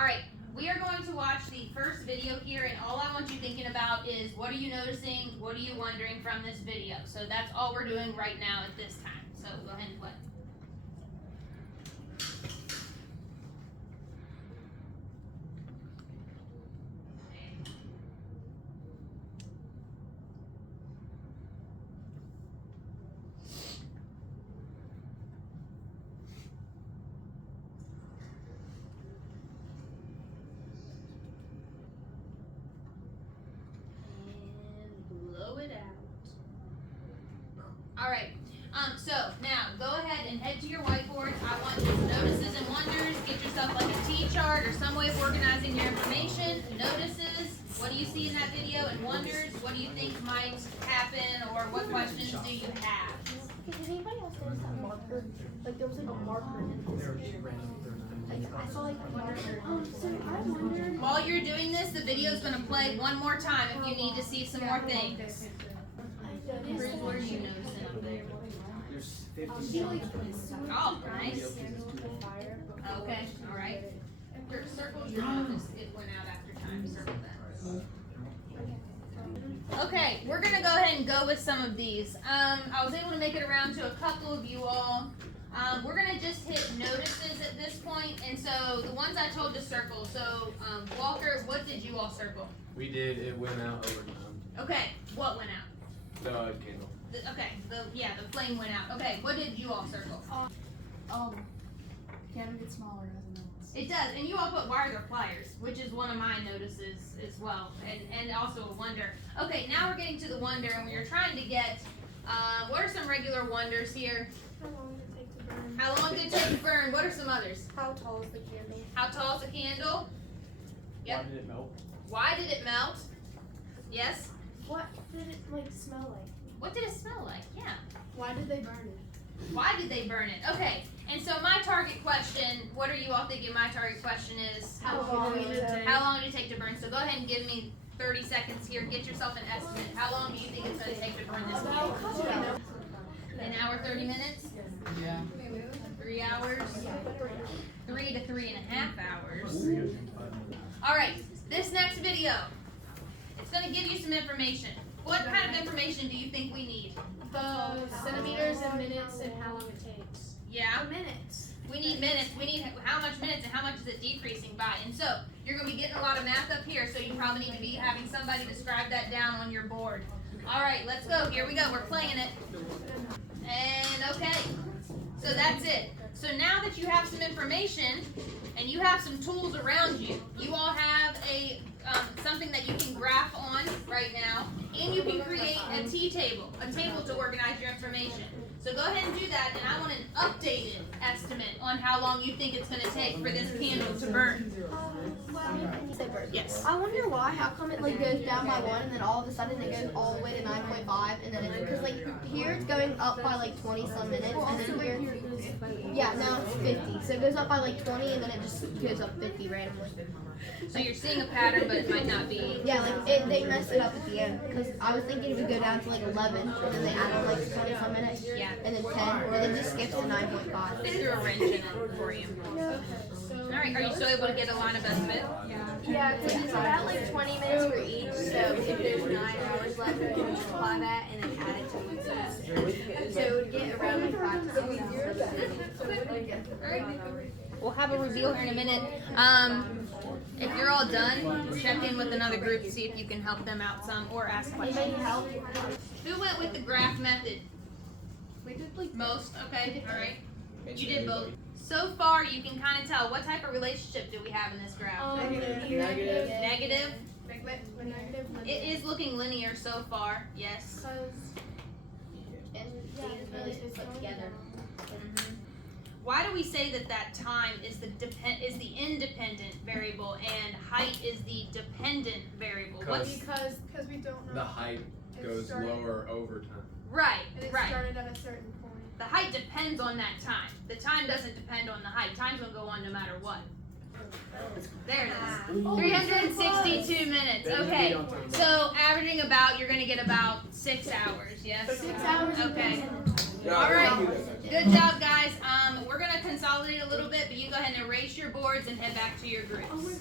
Alright, we are going to watch the first video here, and all I want you thinking about is what are you noticing, what are you wondering from this video. So that's all we're doing right now at this time. So go ahead and play. It out. Alright, so now go ahead and head to your whiteboard. I want your notices and wonders. Get yourself like a T-chart or some way of organizing your information. Notices, what do you see in that video? And wonders, what do you think might happen, or what questions do you have? Okay, did anybody else notice that marker? Like there was like a marker in this. I saw like a marker. So I wondered. While you're doing this, the video is going to play one more time if you need to see some more things. What are you noticing up there? Oh, nice. Okay, alright. Circle your notice. It went out after time. Circle that. Okay, we're going to go ahead and go with some of these. I was able to make it around to a couple of you all. We're going to just hit notices at this point, and so the ones I told to circle. So, Walker, what did you all circle? We did, it went out over time. Okay, what went out? The candle. The flame went out. Okay, what did you all circle? Can get smaller, doesn't it? It does, and you all put wires or pliers, which is one of my notices as well, and also a wonder. Okay, now we're getting to the wonder, and we are trying to get, what are some regular wonders here? How long did it take to burn? How long did it take to burn? What are some others? How tall is the candle? How tall is the candle? Yep. Why did it melt? Why did it melt? Yes? What did it like smell like? What did it smell like? Yeah. Why did they burn it? Why did they burn it? Okay, and so my target question, what are you all thinking my target question is? How long did it take? How long did it take to burn? So go ahead and give me 30 seconds here. Get yourself an estimate. How long do you think it's going to take to burn this candle? An hour, 30 minutes? Yeah. 3 hours? 3 to 3.5 hours. All right, this next video, it's going to give you some information. What kind of information do you think we need? The centimeters and minutes and how long it takes. Yeah? Minutes. We need minutes. We need how much minutes and how much is it decreasing by. And so you're going to be getting a lot of math up here, so you probably need to be having somebody describe that down on your board. All right, let's go. Here we go. We're playing it. And okay, so that's it. So now that you have some information and you have some tools around you, you all have a something that you can graph on right now, and you can create a T-table, a table to organize your information. So go ahead and do that, and I want an updated estimate on how long you think it's going to take for this candle to burn. Yes. I wonder why. How come it like goes down by 1 and then all of a sudden it goes all the way to 9.5 and then because like here it's going up by like 20 some minutes and then here, yeah, now it's 50. So it goes up by like 20 and then it just goes up 50 randomly. So you're seeing a pattern, but it might not be. Yeah, like they messed it up at the end because I was thinking it would go down to like 11 and then they added like 20 some minutes. Yeah. And then 10 or they just skipped to 9.5. They threw a wrench in it for you. All right, are you still able to get a line of estimate? Yeah, because it's about like 20 minutes for each, so if there's 9 hours left, we can multiply that and then add it to one side. So it would get around like 5 to 6 hours. We'll have a reveal here in a minute. If you're all done, check in with another group to see if you can help them out some or ask questions. Who went with the graph method? We did like Most? Okay, all right. You did both. So far, you can kind of tell what type of relationship do we have in this graph? negative. Negative? It is looking linear so far, yes. It's put together. Mhm. Why do we say that time is the independent variable and height is the dependent variable? What's Because we don't know. The height goes lower over time. right? And it Right. started at a certain point. The height depends on that time. The time doesn't depend on the height. Time's gonna go on no matter what. There it is. 362 minutes. Okay. So averaging about, you're gonna get about 6 hours. Yes. 6 hours. Okay. All right. Good job, guys. We're gonna consolidate a little bit, but you go ahead and erase your boards and head back to your groups.